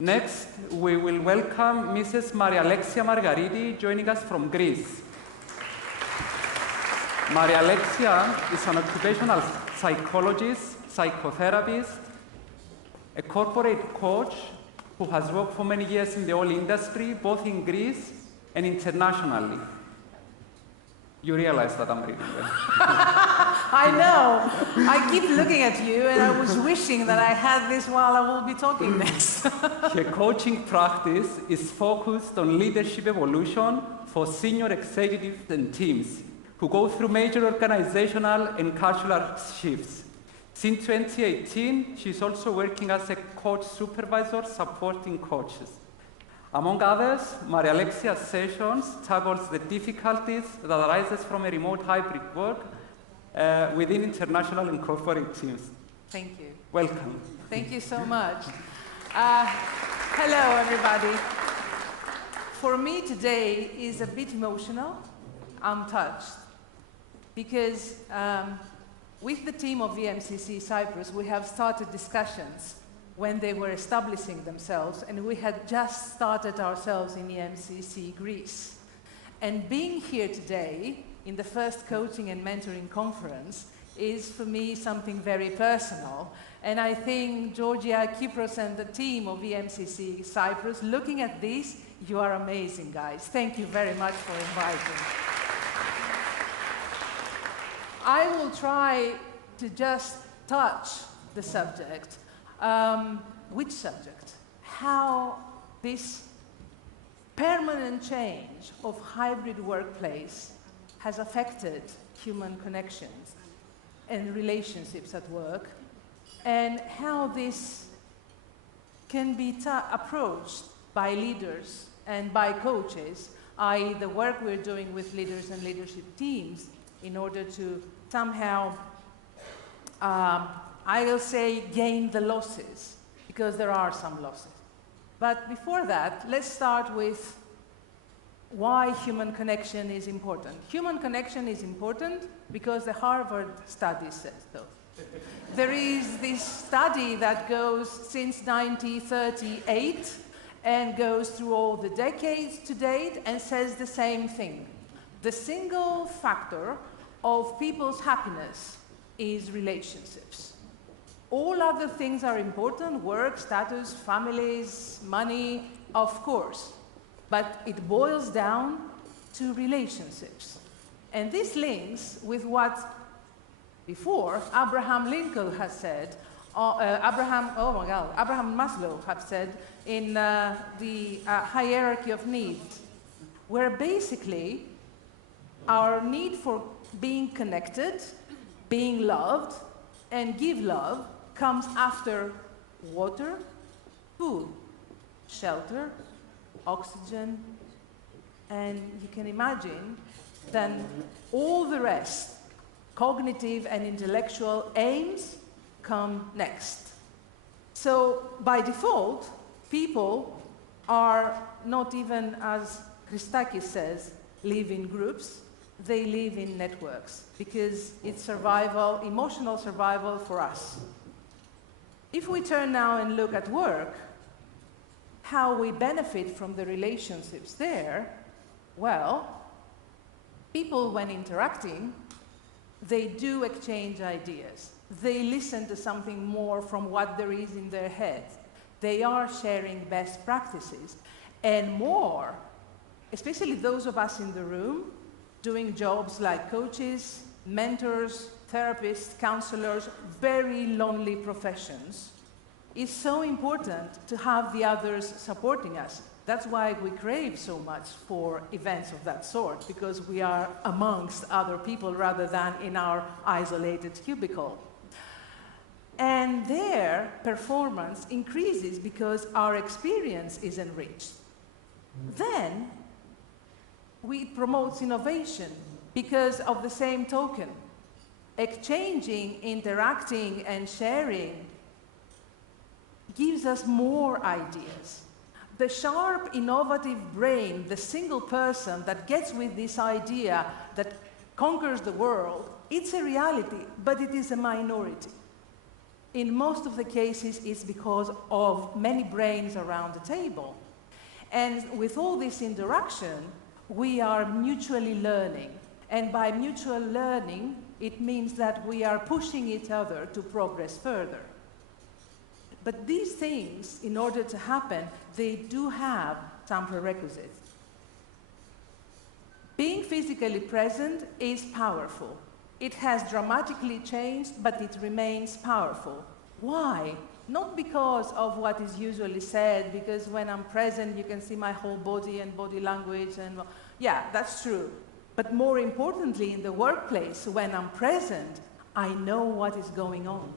Next, we will welcome Mrs. Marialexia Margariti, joining us from Greece. Marialexia is an occupational psychologist, psychotherapist, a corporate coach who has worked for many years in the oil industry, both in Greece and internationally. You realize that I'm reading well. I know. I keep looking at you, and I was wishing that I had this while I will be talking next. Her coaching practice is focused on leadership evolution for senior executives and teams who go through major organizational and cultural shifts. Since 2018, she's also working as a coach supervisor supporting coaches. Among others, Marialexia's sessions tackles the difficulties that arises from a remote hybrid work within international and corporate teams. Thank you. Welcome. Thank you so much. Hello, everybody. For me, today is a bit emotional. I'm touched because with the team of EMCC Cyprus, we have started discussions when they were establishing themselves, and we had just started ourselves in EMCC Greece. And being here today in the first coaching and mentoring conference is for me something very personal. And I think Georgia, Kypros, and the team of EMCC Cyprus, looking at this, you are amazing, guys. Thank you very much for inviting. I will try to just touch the subject. Which subject? How this permanent change of hybrid workplace has affected human connections and relationships at work, and how this can be approached by leaders and by coaches, i.e. the work we're doing with leaders and leadership teams in order to somehow I will say gain the losses, because there are some losses. But before that, let's start with why human connection is important. Human connection is important because the Harvard study says so. There is this study that goes since 1938 and goes through all the decades to date and says the same thing. The single factor of people's happiness is relationships. All other things are important, work, status, families, money, of course. But it boils down to relationships. And this links with what before Abraham Lincoln has said, Abraham Maslow has said in the hierarchy of needs, where basically our need for being connected, being loved, and give love comes after water, food, shelter, oxygen, and you can imagine then all the rest, cognitive and intellectual aims, come next. So by default, people are not even, as Christakis says, live in groups, they live in networks, because it's survival, emotional survival for us. If we turn now and look at work, how we benefit from the relationships there, well, people when interacting, they do exchange ideas. They listen to something more from what there is in their head. They are sharing best practices. And more, especially those of us in the room, doing jobs like coaches, mentors, therapists, counselors, very lonely professions, it's so important to have the others supporting us. That's why we crave so much for events of that sort, because we are amongst other people rather than in our isolated cubicle. And their performance increases because our experience is enriched. Then, it promotes innovation because of the same token. Exchanging, interacting, and sharing gives us more ideas. The sharp, innovative brain, the single person that gets with this idea that conquers the world, it's a reality, but it is a minority. In most of the cases, it's because of many brains around the table. And with all this interaction, we are mutually learning. And by mutual learning, it means that we are pushing each other to progress further. But these things, in order to happen, they do have some prerequisites. Being physically present is powerful. It has dramatically changed, but it remains powerful. Why? Not because of what is usually said, because when I'm present, you can see my whole body and body language, and yeah, that's true. But more importantly, in the workplace, when I'm present, I know what is going on.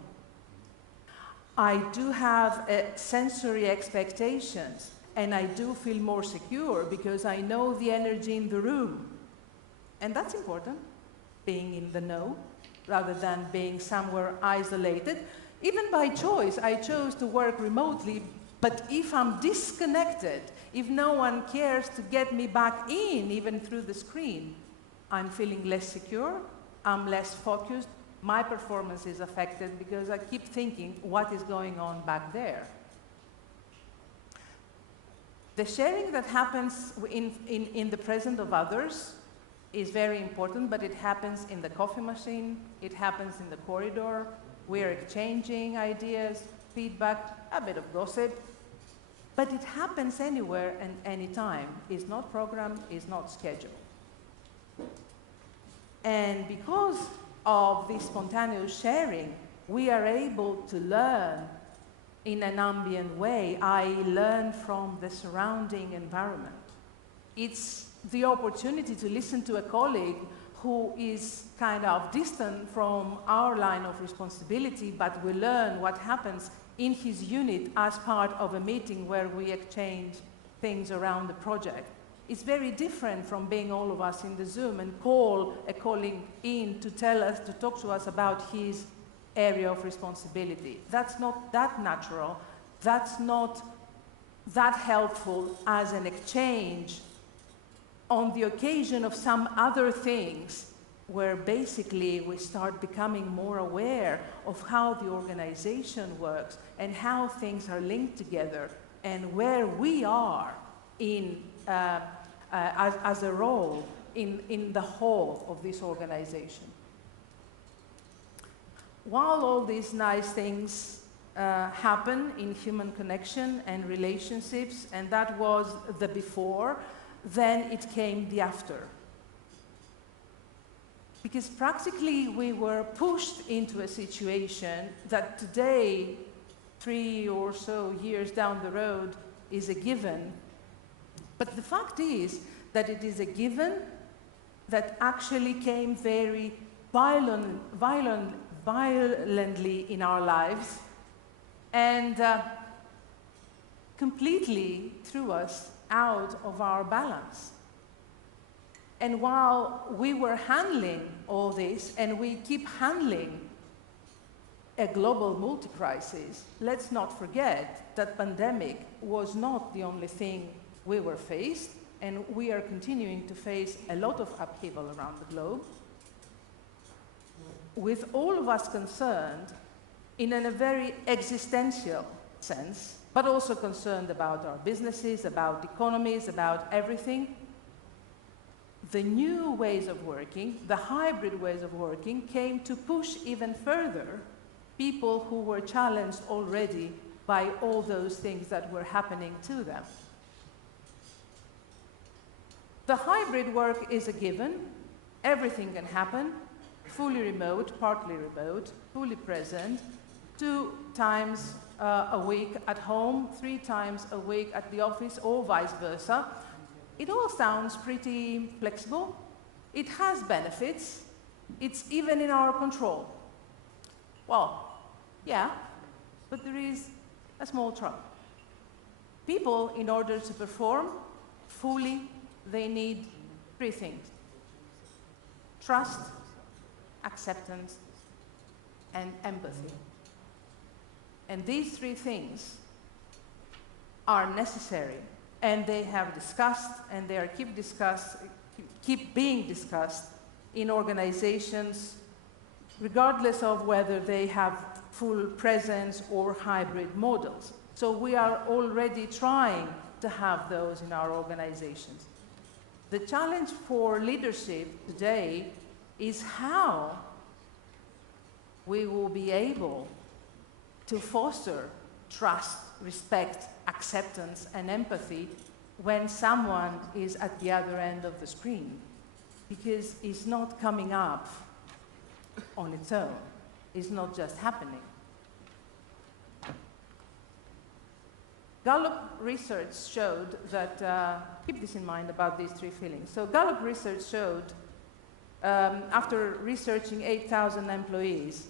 I do have sensory expectations, and I do feel more secure because I know the energy in the room. And that's important, being in the know, rather than being somewhere isolated. Even by choice, I chose to work remotely, but if I'm disconnected, if no one cares to get me back in, even through the screen, I'm feeling less secure, I'm less focused, my performance is affected because I keep thinking, what is going on back there? The sharing that happens in the presence of others is very important, but it happens in the coffee machine, it happens in the corridor, we're exchanging ideas, feedback, a bit of gossip, but it happens anywhere and anytime. It's not programmed, it's not scheduled. And because of this spontaneous sharing, we are able to learn in an ambient way. I learn from the surrounding environment. It's the opportunity to listen to a colleague who is kind of distant from our line of responsibility, but we learn what happens in his unit as part of a meeting where we exchange things around the project. It's very different from being all of us in the Zoom and call a colleague in to tell us, to talk to us about his area of responsibility. That's not that natural. That's not that helpful as an exchange on the occasion of some other things where basically we start becoming more aware of how the organization works and how things are linked together and where we are in as a role in the whole of this organization. While all these nice things happen in human connection and relationships, and that was the before, then it came the after. Because practically we were pushed into a situation that today, 3 or so years down the road, is a given. But the fact is that it is a given that actually came very violently in our lives and completely threw us out of our balance. And while we were handling all this, and we keep handling a global multi-crisis, let's not forget that pandemic was not the only thing we were faced, and we are continuing to face a lot of upheaval around the globe, with all of us concerned in a very existential sense, but also concerned about our businesses, about economies, about everything. The new ways of working, the hybrid ways of working, came to push even further people who were challenged already by all those things that were happening to them. The hybrid work is a given. Everything can happen. Fully remote, partly remote, fully present, 2 times a week at home, 3 times a week at the office, or vice versa. It all sounds pretty flexible. It has benefits. It's even in our control. Well, yeah, but there is a small trouble. People, in order to perform fully, they need 3 things: trust, acceptance, and empathy. And these 3 things are necessary, and they have discussed, and they are keep being discussed in organizations regardless of whether they have full presence or hybrid models. So we are already trying to have those in our organizations. The challenge for leadership today is how we will be able to foster trust, respect, acceptance, and empathy when someone is at the other end of the screen, because it's not coming up on its own. It's not just happening. Gallup research showed that, keep this in mind about these three feelings. So Gallup research showed, after researching 8,000 employees,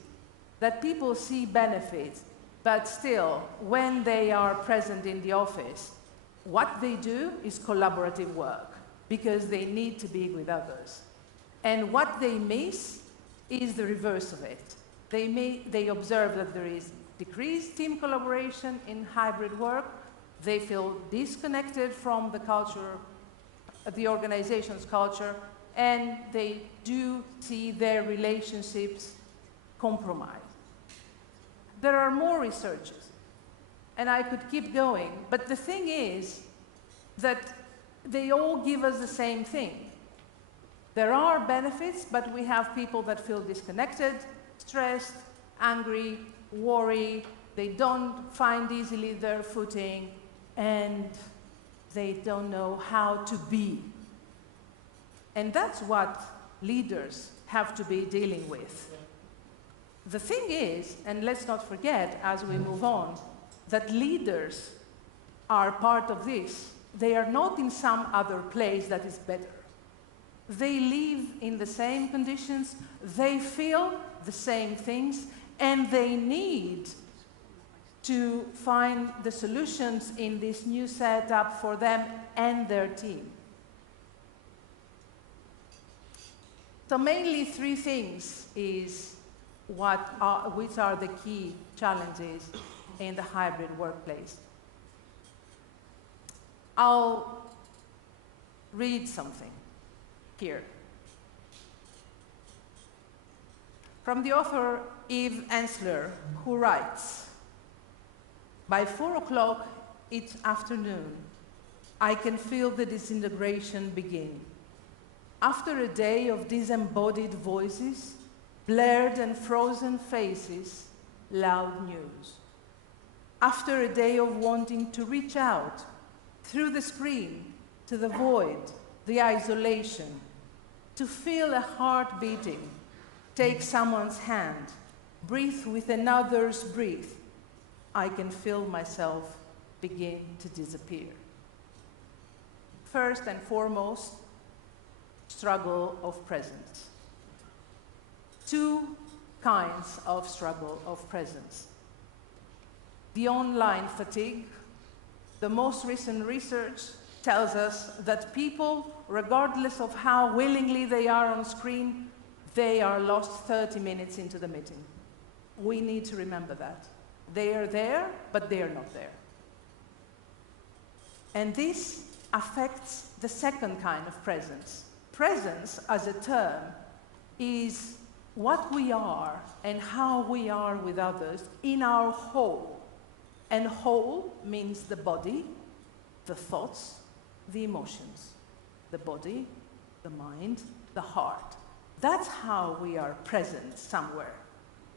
that people see benefits, but still, when they are present in the office, what they do is collaborative work, because they need to be with others. And what they miss is the reverse of it. They observe that there is decreased team collaboration in hybrid work. They feel disconnected from the culture, the organization's culture, and they do see their relationships compromised. There are more researches, and I could keep going, but the thing is that they all give us the same thing. There are benefits, but we have people that feel disconnected, stressed, angry, worry, they don't find easily their footing, and they don't know how to be. And that's what leaders have to be dealing with. The thing is, and let's not forget as we move on, that leaders are part of this. They are not in some other place that is better. They live in the same conditions, they feel the same things, and they need to find the solutions in this new setup for them and their team. So mainly three things is which are the key challenges in the hybrid workplace. I'll read something here. From the author Eve Ensler, who writes, "By 4 o'clock each afternoon, I can feel the disintegration begin. After a day of disembodied voices, blurred and frozen faces, loud news. After a day of wanting to reach out through the screen to the void, the isolation, to feel a heart beating, take someone's hand, breathe with another's breath, I can feel myself begin to disappear." First and foremost, struggle of presence. Two kinds of struggle of presence. The online fatigue. The most recent research tells us that people, regardless of how willingly they are on screen, they are lost 30 minutes into the meeting. We need to remember that. They are there, but they are not there. And this affects the second kind of presence. Presence, as a term, is what we are and how we are with others in our whole. And whole means the body, the thoughts, the emotions. The body, the mind, the heart. That's how we are present somewhere.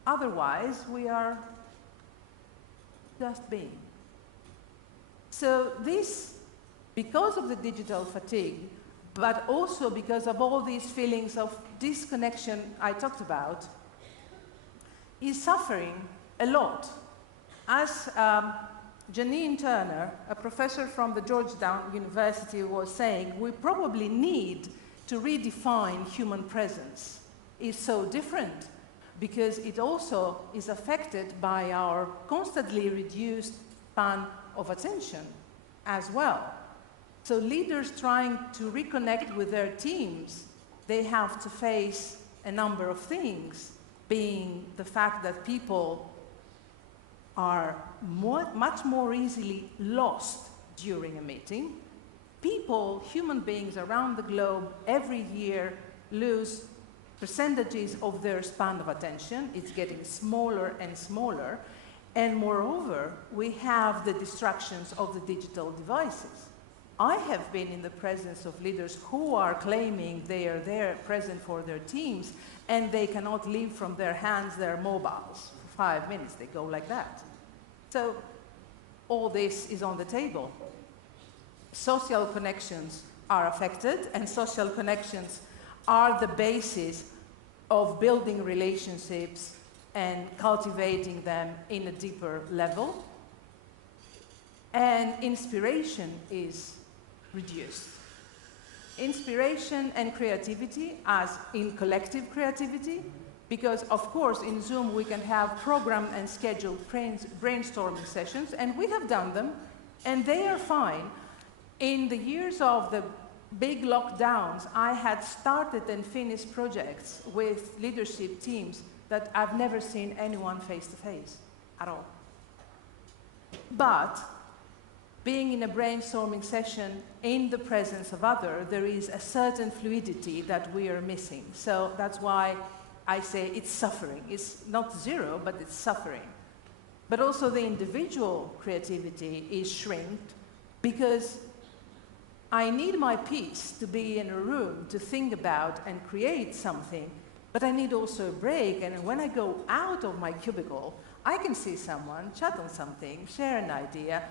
Otherwise, we are just being. So this, because of the digital fatigue, but also because of all these feelings of disconnection I talked about, is suffering a lot. As Janine Turner, a professor from the Georgetown University, was saying, we probably need to redefine human presence. It's so different because it also is affected by our constantly reduced span of attention as well. So leaders trying to reconnect with their teams, they have to face a number of things, being the fact that people are much more easily lost during a meeting. People, human beings around the globe, every year lose percentages of their span of attention. It's getting smaller and smaller. And moreover, we have the distractions of the digital devices. I have been in the presence of leaders who are claiming they are there present for their teams, and they cannot leave from their hands their mobiles for 5 minutes. They go like that. So all this is on the table. Social connections are affected, and social connections are the basis of building relationships and cultivating them in a deeper level. And inspiration is reduced. Inspiration and creativity, as in collective creativity, because of course in Zoom we can have programmed and scheduled brainstorming sessions, and we have done them, and they are fine. In the years of the big lockdowns, I had started and finished projects with leadership teams that I've never seen anyone face-to-face at all. But being in a brainstorming session in the presence of others, there is a certain fluidity that we are missing. So that's why I say it's suffering. It's not zero, but it's suffering. But also the individual creativity is shrinked, because I need my peace to be in a room to think about and create something, but I need also a break. And when I go out of my cubicle, I can see someone, chat on something, share an idea,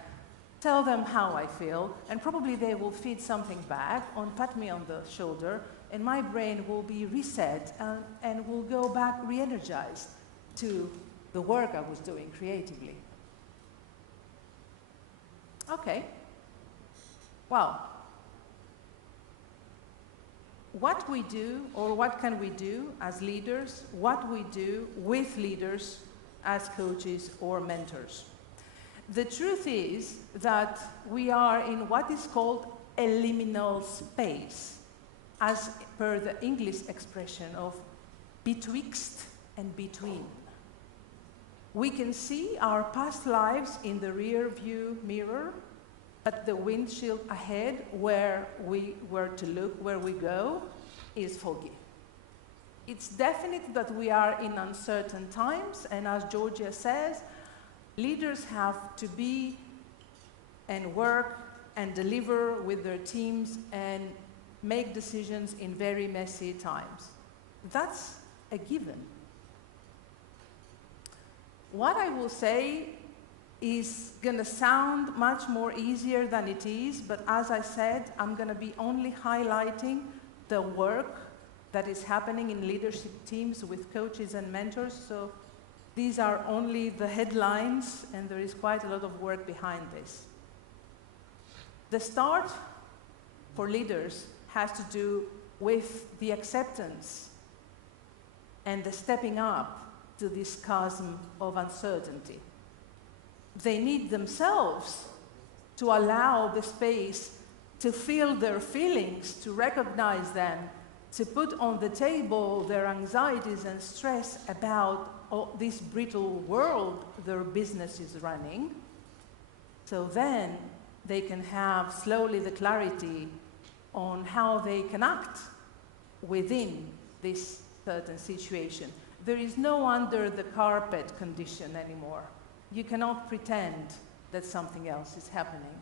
tell them how I feel, and probably they will feed something back, or pat me on the shoulder, and my brain will be reset and will go back re-energized to the work I was doing creatively. Okay. Well, what we do, or what can we do as leaders, what we do with leaders as coaches or mentors. The truth is that we are in what is called a liminal space, as per the English expression of betwixt and between. We can see our past lives in the rear view mirror, but the windshield ahead, where we were to look, where we go, is foggy. It's definite that we are in uncertain times, and as Georgia says, leaders have to be and work and deliver with their teams and make decisions in very messy times. That's a given. What I will say is going to sound much more easier than it is, but as I said, I'm going to be only highlighting the work that is happening in leadership teams with coaches and mentors. So these are only the headlines, and there is quite a lot of work behind this. The start for leaders has to do with the acceptance and the stepping up to this chasm of uncertainty. They need themselves to allow the space to feel their feelings, to recognize them, to put on the table their anxieties and stress about this brittle world their business is running. So then they can have slowly the clarity on how they can act within this certain situation. There is no under the carpet condition anymore. You cannot pretend that something else is happening.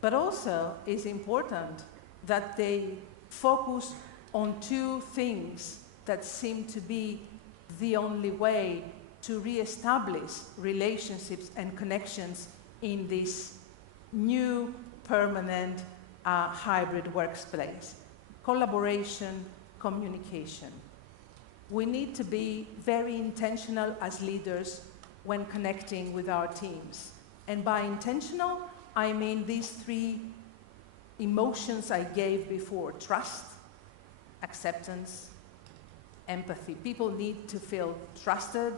But also, it's important that they focus on two things that seem to be the only way to re-establish relationships and connections in this new permanent hybrid workspace: collaboration, communication. We need to be very intentional as leaders when connecting with our teams. And by intentional, I mean these three emotions I gave before: trust, acceptance, empathy. People need to feel trusted,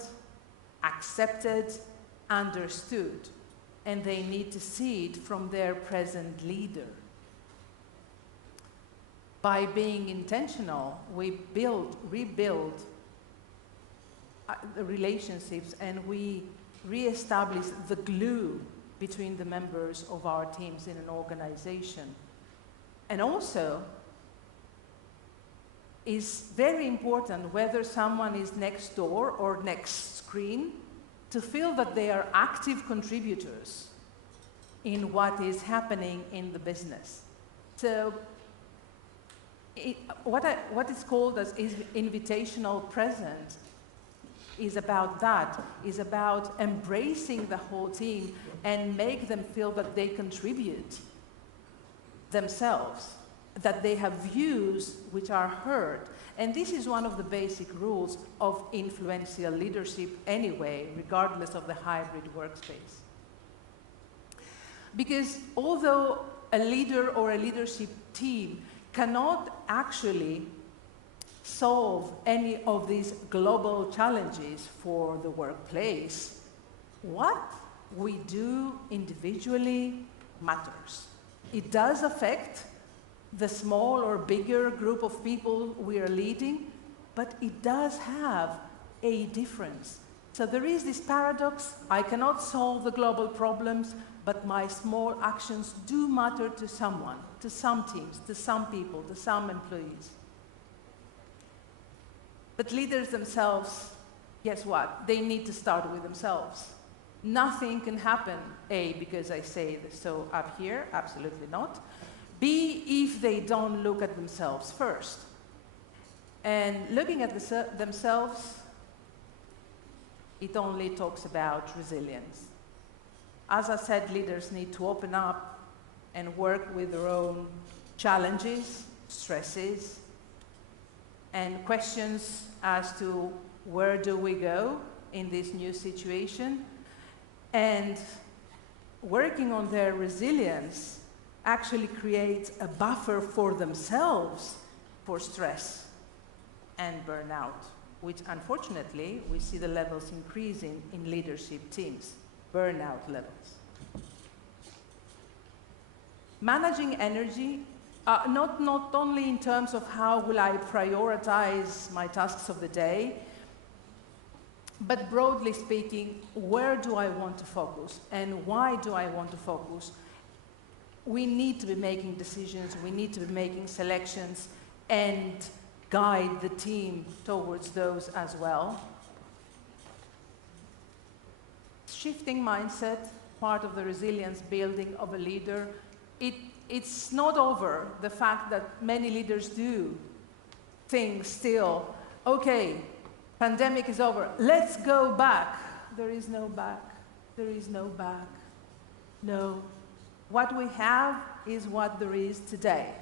accepted, understood, and they need to see it from their present leader. By being intentional, we rebuild the relationships, and we re-establish the glue between the members of our teams in an organization. And also, is very important, whether someone is next door or next screen, to feel that they are active contributors in what is happening in the business. So what is called as invitational presence is about that, is about embracing the whole team and make them feel that they contribute themselves, that they have views which are heard. And this is one of the basic rules of influential leadership anyway, regardless of the hybrid workspace. Because although a leader or a leadership team cannot actually solve any of these global challenges for the workplace, what we do individually matters. It does affect the small or bigger group of people we are leading, but it does have a difference. So there is this paradox: I cannot solve the global problems, but my small actions do matter to someone, to some teams, to some people, to some employees. But leaders themselves, guess what? They need to start with themselves. Nothing can happen, A, because I say this so up here, absolutely not. B, if they don't look at themselves first. And looking at themselves, it only talks about resilience. As I said, leaders need to open up and work with their own challenges, stresses, and questions as to where do we go in this new situation. And working on their resilience actually creates a buffer for themselves for stress and burnout, which unfortunately we see the levels increasing in leadership teams, burnout levels. Managing energy, not only in terms of how will I prioritize my tasks of the day, but broadly speaking, where do I want to focus and why do I want to focus? We need to be making decisions, we need to be making selections and guide the team towards those as well. Shifting mindset, part of the resilience building of a leader. It's not over, the fact that many leaders do think still, okay, pandemic is over, let's go back. There is no back, there is no back. No, what we have is what there is today.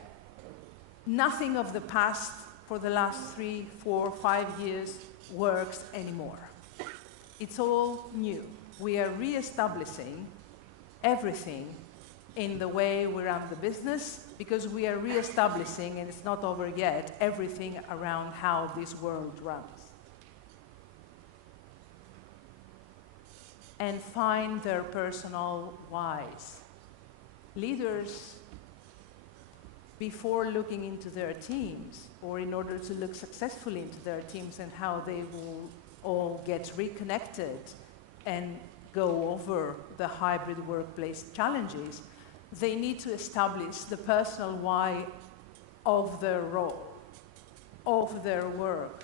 Nothing of the past for the last 3, 4, 5 years works anymore. It's all new. We are re-establishing everything in the way we run the business, because we are re-establishing, and it's not over yet, everything around how this world runs. And find their personal whys. Leaders, before looking into their teams, or in order to look successfully into their teams and how they will all get reconnected and go over the hybrid workplace challenges, they need to establish the personal why of their role, of their work.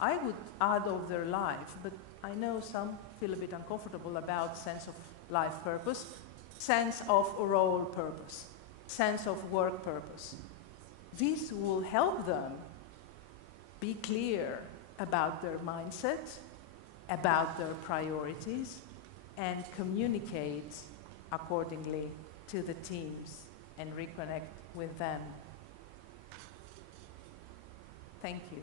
I would add of their life, but I know some feel a bit uncomfortable about sense of life purpose, sense of role purpose, sense of work purpose. This will help them be clear about their mindset, about their priorities, and communicate accordingly to the teams and reconnect with them. Thank you.